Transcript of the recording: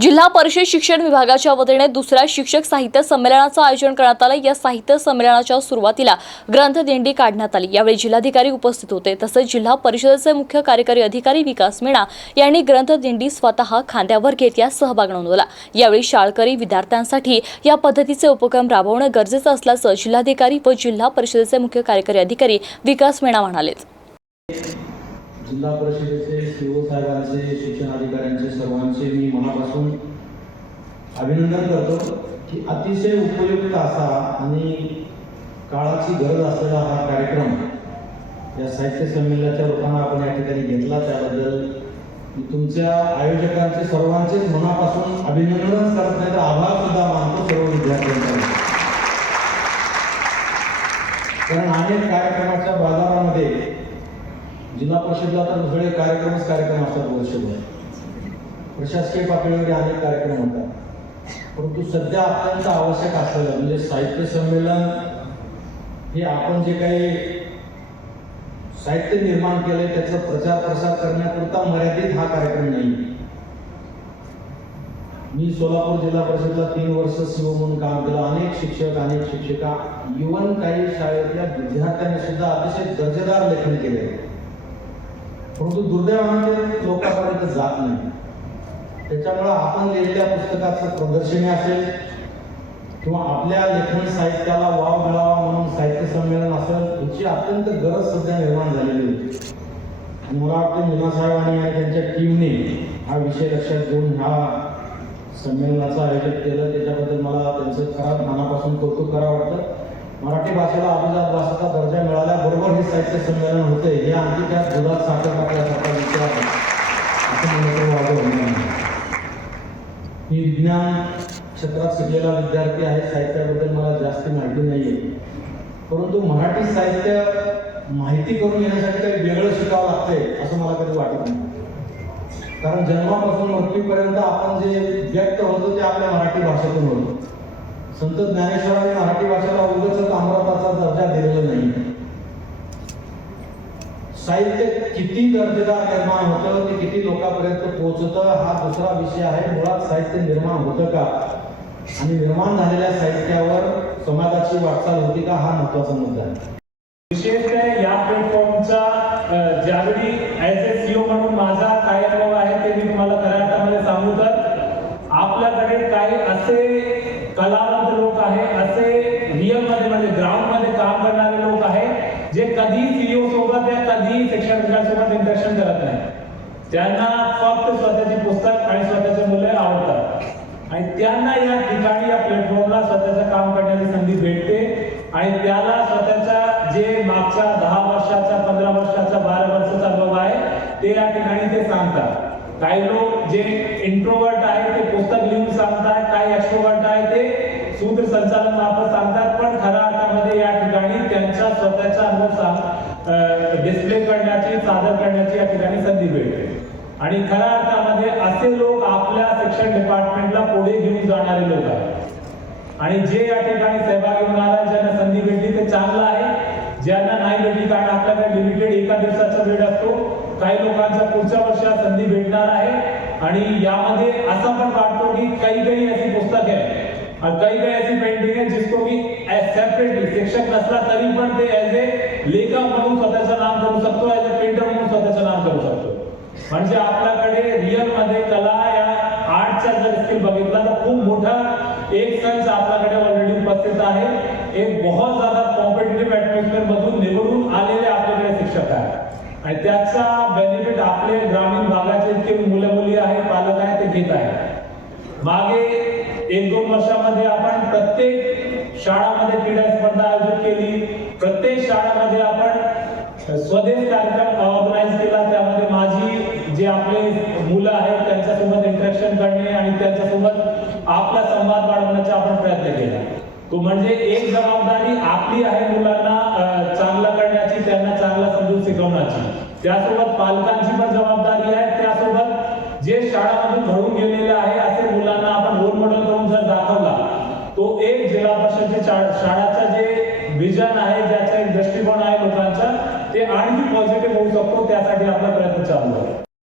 जिल्हा परिषद शिक्षण विभागाच्या वतीने दुसऱ्या शिक्षक साहित्य संमेलनाचं आयोजन करण्यात आलं. या साहित्य संमेलनाच्या सुरुवातीला ग्रंथदिंडी काढण्यात आली. यावेळी जिल्हाधिकारी उपस्थित होते. तसंच जिल्हा परिषदेचे मुख्य कार्यकारी अधिकारी विकास मीणा यांनी ग्रंथदिंडी स्वतः खांद्यावर घेत या सहभाग नोंदवला. यावेळी शाळकरी विद्यार्थ्यांसाठी या पद्धतीचे उपक्रम राबवणं गरजेचं असल्याचं जिल्हाधिकारी व जिल्हा परिषदेचे मुख्य कार्यकारी अधिकारी विकास मीणा म्हणाले जिल्हा परिषदेचे सीओ साहेबांचे शिक्षण अधिकाऱ्यांचे सर्वांचे मी मनापासून अभिनंदन करतो की अतिशय उपयुक्त असा आणि काळाची गरज असलेला हा कार्यक्रम या साहित्य संमेलनाच्या रूपानं आपण या ठिकाणी घेतला. त्याबद्दल तुमच्या आयोजकांचे सर्वांचेच मनापासून अभिनंदन करत नाही तर आभार सुद्धा मानतो सर्व विद्यार्थ्यांचा. कारण अनेक कार्यक्रमाच्या बाजारामध्ये जिल्हा परिषदला तर सगळे कार्यक्रमच कार्यक्रम असतात वर्षभर. प्रशासकीय पातळीवर अनेक कार्यक्रम होतात. परंतु सध्या अत्यंत आवश्यक असलेलं म्हणजे साहित्य संमेलन हे आपण जे काही साहित्य निर्माण केलंय त्याचा प्रचार प्रसार करण्यापुरता मर्यादित हा कार्यक्रम नाही. मी सोलापूर जिल्हा परिषदला तीन वर्ष सीओ म्हणून काम केलं. अनेक शिक्षक अनेक शिक्षिका इवन काही शाळेतल्या विद्यार्थ्यांनी सुद्धा अतिशय दर्जेदार लेखन केले परंतु दुर्दैवाने लोकांपर्यंत जात नाही. त्याच्यामुळं आपण लिहिलेल्या पुस्तकाचं प्रदर्शनी असेल किंवा आपल्या लेखन साहित्याला वाव मिळावा म्हणून साहित्य संमेलन असेल याची अत्यंत गरज सध्या निर्माण झालेली होती. आणि मला वाटतं मीना साहेबांनी आणि त्यांच्या टीमने हा विषय लक्षात घेऊन ह्या संमेलनाचं आयोजन केलं. त्याच्याबद्दल मला त्यांचं खराब मनापासून कौतुक करावं वाटतं. मराठी भाषेला अभिजात भाषेचा दर्जा मिळाल्याबरोबर हे साहित्य संमेलन होते हे आणखी त्या दुधात साखर टाकल्यासारखा विचार आहे. असं म्हणलं वाजव मी विज्ञान क्षेत्रात शिकलेला विद्यार्थी आहे साहित्याबद्दल मला जास्त माहिती नाही आहे परंतु मराठी साहित्य माहिती करून घेण्यासाठी काही वेगळं शिकावं लागतंय असं मला कधी वाटत नाही. कारण जन्मापासून मृत्यूपर्यंत आपण जे व्यक्त होतो ते आपल्या मराठी भाषेतून होतो. संत ज्ञानेश्वरांनी मराठी भाषेला उगच अमृताचा दर्जा दिलेला नाही. साहित्य किती दर्जेदार निर्माण होतं ते किती लोकांपर्यंत पोहोचतं हा दुसरा विषय आहे. मुळात साहित्य निर्माण होतं का? आणि निर्माण झालेल्या साहित्यावर समाजाची वाटचाल होती का? हा महत्त्वाचा मुद्दा आहे. विशेषतः या प्लॅटफॉर्मचा ज्यावेळी ऍज ए सीओ म्हणून माझा काय अनुभव आहे ते मी तुम्हाला खऱ्या अर्थामध्ये सांगू तर आपल्याकडे काही असे कलावंत लोक आहे असे रिअलमध्ये म्हणजे ग्राउंडमध्ये काम करणारे लोक आहे जे कधी सीईओ सोबत या कधी शिक्षण विभागासोबत इंटरेक्शन करत नाही. त्यांना फक्त स्वतःची पुस्तक आणि स्वतःचे मुलं आवडतात. आणि त्यांना या ठिकाणी या प्लॅटफॉर्मला स्वतःचं काम करण्याची संधी भेटते. आणि त्याला स्वतःच्या जे मागच्या दहा वर्षाचा पंधरा वर्षाचा बारा वर्षाचा अनुभव आहे ते या ठिकाणी ते सांगतात. काही लोक जे इंट्रोवर्ट सूत्र मार्फत सांगतात पण खऱ्या अर्थामध्ये या ठिकाणी त्यांच्या स्वतःचा अनुभव डिस्प्ले करण्याची सादर करण्याची या ठिकाणी संधी भेटते आणि खऱ्या अर्थामध्ये असे लोक आपल्या शिक्षण डिपार्टमेंटला पुढे घेऊन जाणारे लोक आहेत. आणि जे या ठिकाणी सहभागी होणार आहे ज्यांना संधी भेटली ते चांगलं आहे. ज्यांना नाही भेटली कारण आपल्याकडे लिमिटेड एका दिवसाचा वेळ असतो. काही लोकांचा पुढच्या वर्षात संधी भेटणार आहे. आणि यामध्ये असं पण वाटतो की काही काही अशी पुस्तक आहे और काही काही ऐसी पेंटिंग है जिसको भी सेपरेटली शिक्षक नसला तरी पण ते ऍज ए लेखक म्हणून स्वतःचं नाम करू शकतो ऍज अ पेंटर म्हणून स्वतःचं नाम करू शकतो. म्हणजे आपल्याकडे रिअलमध्ये कला या आर्टचा जर स्किल बघितला तर खूप मोठा एक संच आपल्याकडे ऑलरेडी उपस्थित आहे. एक बहुत ज्यादा कॉम्पिटेटिव्ह ऍटमॉस्फिअर मधून निवडून आलेले आपल्याकडे शिक्षक आहेत. आणि त्याचा बेनिफिट आपले ग्रामीण भागाचे इतके मुलं मुली आहे पालक आहे ते घेत आहेत. मागे एक दोन वर्षामध्ये आपण प्रत्येक शाळामध्ये क्रीडा स्पर्धा आयोजित केली. प्रत्येक शाळामध्ये आपण स्वदेश कार्यक्रम ऑर्गनाईज केला. त्यामध्ये माझी जे आपले मुलं आहेत त्यांच्यासोबत इंटरॅक्शन करणे आणि त्यांच्यासोबत आपला संवाद वाढवण्याचा आपण प्रयत्न केला. तो म्हणजे एक जबाबदारी आपली आहे मुलांना अं, चांगलं करण्याची त्यांना चांगला समजून शिकवण्याची. त्यासोबत पालकांची पण जबाबदारी आहे. त्यासोबत जे शाळामधून घडून गेलेलं आहे असे मुलांना आपण रोल मॉडेल करून जर दाखवला तो एक जिल्हा परिषदचे शाळाचा जे विजन आहे ज्याचा एक दृष्टिकोन आहे लोकांचा ते आणखी पॉझिटिव्ह होऊ शकतो त्यासाठी आपला प्रयत्न चालू आहे.